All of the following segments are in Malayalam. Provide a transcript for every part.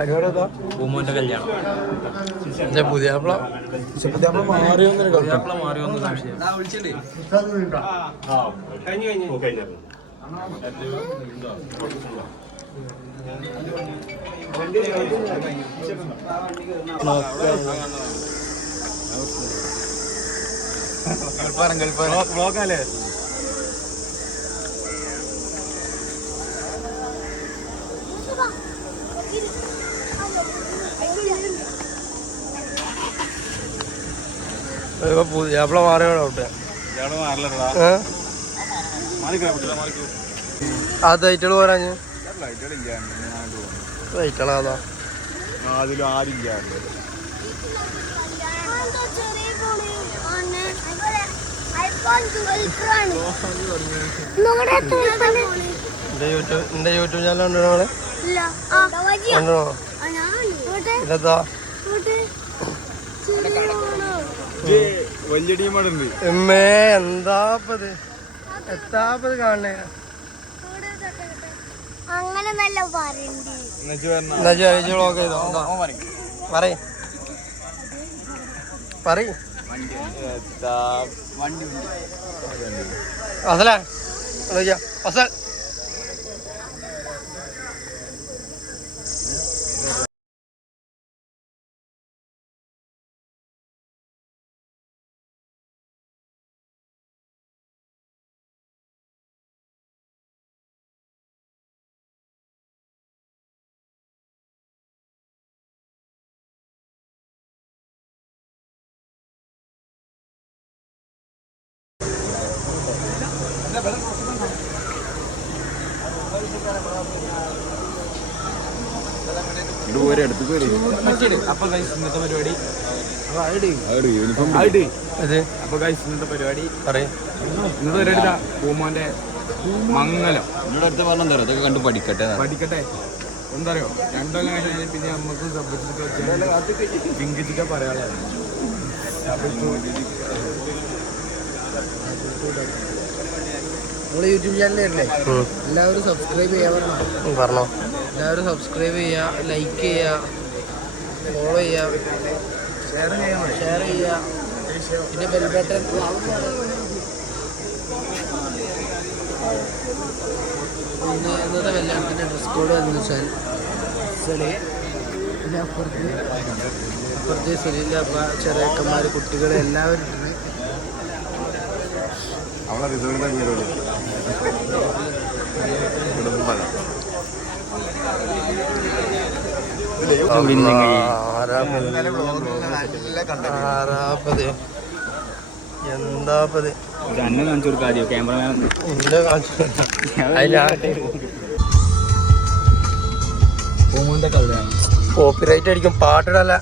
പരിപാടി പൂമോന്റെ കല്യാണം. പുതിയാപ്പിള മാറിയോന്നൊരു സംശയം. ബ്ലോക്കല്ലേ പുതിയാപ്പിള മാറിയോടെ ആ തൈറ്റള് പോരാഞ്ഞ് തൈറ്റളാതാ എന്റെ യൂട്യൂബ് ചാനൽ ഉണ്ടോ നമ്മള് ഉണ്ടോ ഇതെന്താ വലിയ ടീമുണ്ട്. എമ്മേ എന്താപ്പത് എത്താപ്പത് കാണണേ. അസല അസൽ അപ്പൊ ഇന്നത്തെ പരിപാടി പൂമോന്റെ മംഗലം ഇവിടെ അടുത്ത് പറഞ്ഞോ അതൊക്കെ കണ്ട് പഠിക്കട്ടെ എന്താ അറിയോ 2 കൊല്ലം കഴിഞ്ഞാൽ പിന്നെ നമുക്ക് പിങ്കിച്ചിട്ട് പറയാനുള്ളത് നമ്മളെ യൂട്യൂബ് ചാനലല്ലേ എല്ലാവരും സബ്സ്ക്രൈബ് ചെയ്യാൻ പറഞ്ഞോ. എല്ലാവരും സബ്സ്ക്രൈബ് ചെയ്യുക, ലൈക്ക് ചെയ്യുക, ഫോളോ ചെയ്യുക, ഷെയർ ചെയ്യുക, പിന്നെ ബെൽ ബട്ടൺ. പിന്നെ ഇന്നത്തെ കല്യാണത്തിൻ്റെ ഡ്രസ് കോഡ് എന്ന് വെച്ചാൽ പിന്നെ അപ്പുറത്ത് സെലിൻ്റെ അപ്പ ചെറിയക്കന്മാർ കുട്ടികൾ എല്ലാവരും എന്താപ്പത് കോപ്പിറൈറ്റ് അടിക്കും പാട്ടിടല്ല.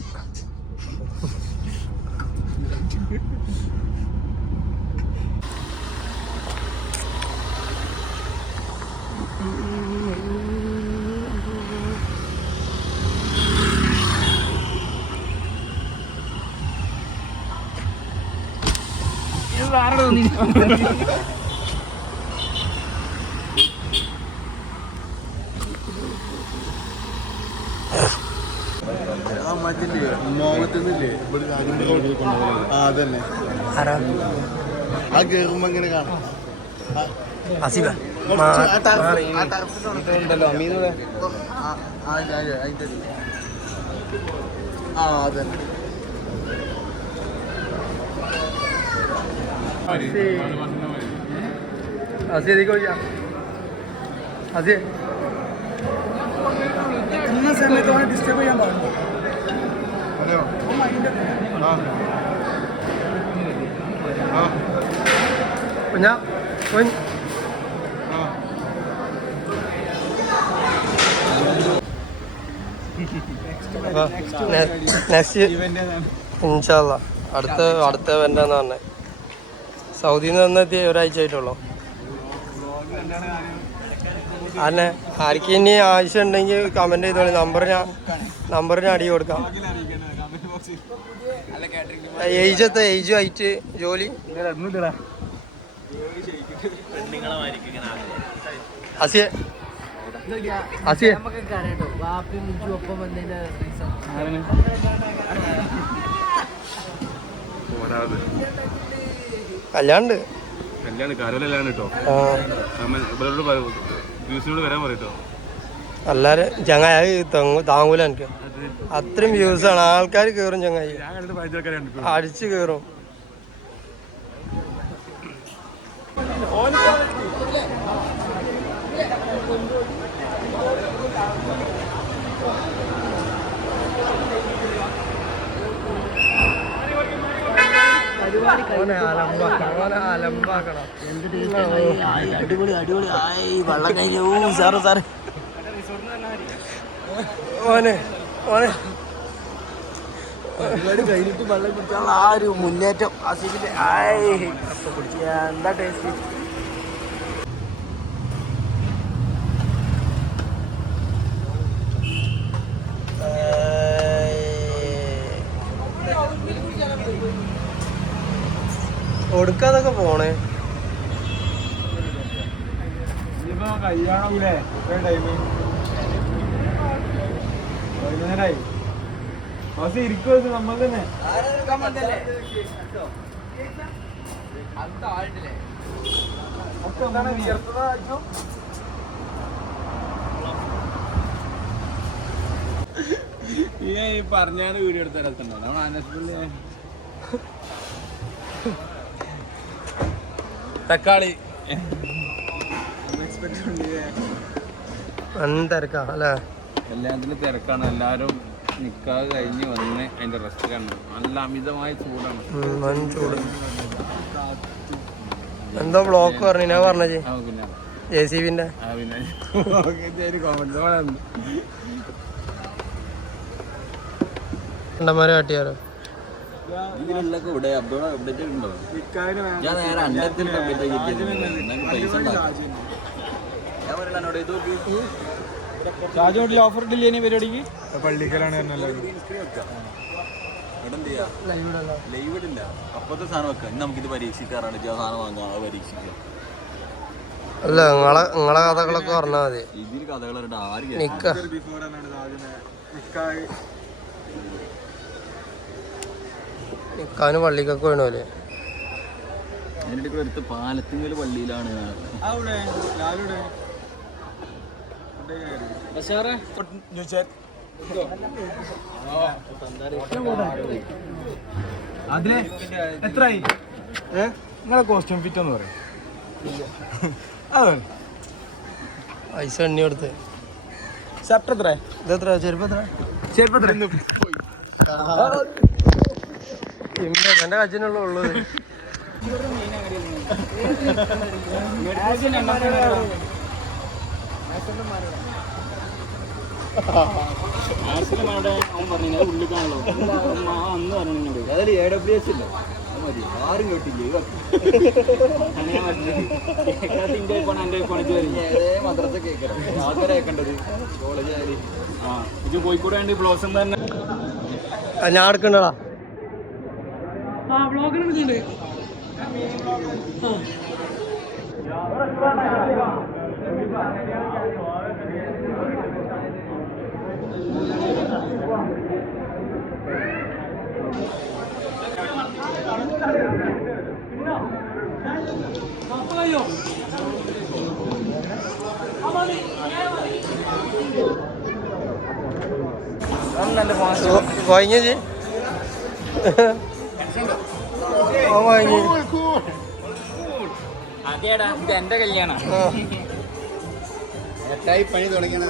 അതന്നെ ആ കേറുമ്പോ എങ്ങനെ കാണാം ഉണ്ടല്ലോ അമീനൂടെ ആ അതന്നെ സമയത്ത് ഡിസ്റ്റർബ് ചെയ്യാൻ പാടില്ല. അടുത്ത ഇവന്റാന്ന് പറഞ്ഞത്. സൗദിയിൽ നിന്ന് വന്നെത്തി ഒരാഴ്ച ആയിട്ടുള്ളൂ. അന്നെ ആർക്ക് ഇനി ആവശ്യം ഉണ്ടെങ്കിൽ കമന്റ് ചെയ്തോളി. നമ്പറിന് അടി കൊടുക്കാം. ഏജ് ആയിട്ട് ജോലി അസിയെ അസിയെ നമുക്കൊക്കെ അറിയാട്ടോ വാപ്പി മിഞ്ചു ഒപ്പം വന്നതിന്റെ റീസൺ കല്യാണ്ട് കാരോലാണ് കേട്ടോ വ്യൂസിനോട് വരാൻ പറയട്ടോ. എല്ലാരും ചങ്ങായി താങ്ങൂല എനിക്ക് അത്രയും വ്യൂസാണ്. ആൾക്കാർ കേറും ചങ്ങായി, അടിച്ചു കേറും. അടിപൊളി അടിപൊളി ആയി വെള്ളം കഴിഞ്ഞു സാറ് സാറ് ഓനെ ഓനെ പരിപാടി കഴിഞ്ഞിട്ട് വെള്ളം കുടിക്കാനുള്ള ആ ഒരു മുന്നേറ്റം ആസിഫിന്റെ ആയി എന്താ ടേസ്റ്റ്. കൊടുക്കാതൊക്കെ പോണേ കല്യാണമില്ലേ ടൈം വൈകുന്നേരമായി ബസ് ഇരിക്കും നമ്മൾ തന്നെ. ഈ പറഞ്ഞാണ് വീഡിയോ എടുത്ത രസമുണ്ടോ തക്കാളി തിരക്കാ അല്ലേ? എല്ലാത്തിനും തിരക്കാണ്. എല്ലാരും നിക്കാതെ കഴിഞ്ഞ് വന്ന് അതിന്റെ റെസ്റ്റിലാണ്. നല്ല അമിതമായ ചൂടാണ്. ചൂട് എന്തോ ബ്ലോക്ക് പറഞ്ഞു ഞാൻ പറഞ്ഞേ JCB-ന്റെ കണ്ടമാരെ കാട്ടിയാലോ. ഷാജോട്ടിൽ ഓഫർ ഇട്ടില്ലേ പരിപാടിക്ക്? പള്ളിക്കലാണ് അപ്പത്തെ സാധനം വെക്കാം. നമുക്കിത് പരീക്ഷിക്കാറാണ്. സാധനം വാങ്ങാൻ പരീക്ഷിക്കാം. അല്ല നിങ്ങളെ കഥകളൊക്കെ പറഞ്ഞാൽ മതി. ഇതിൽ കഥകളുണ്ട്. നിക്കാന് പള്ളിക്കൊക്കെ വേണമല്ലേ? അതിൻ്റെ അടുത്ത് പാലത്തിങ്കൽ പള്ളിയിലാണ്. അതിന് എത്രയായി നിങ്ങളെ കോസ്റ്റ്യൂം ഫിറ്റ് എന്ന് പറയും? പൈസ എണ്ണി കൊടുത്ത് ഷർട്ട് എത്ര? ഇതെത്ര? ചെരുപ്പ് എത്ര? എന്റെ കച്ചിനുള്ള ഉള്ളത്. ആരും കേട്ടില്ലേ? മദ്രസ കേൾക്കണം. ആൾക്കാരെ കേൾക്കേണ്ടത് കോളേജ്. ഇത് കോഴിക്കോട് വേണ്ടി ബ്ലോസം തന്നെ ഞാൻ എടുക്കണ്ടടാ. കഴിഞ്ഞ് എന്റെ കല്യാണം പണി തുടങ്ങിയാണ്.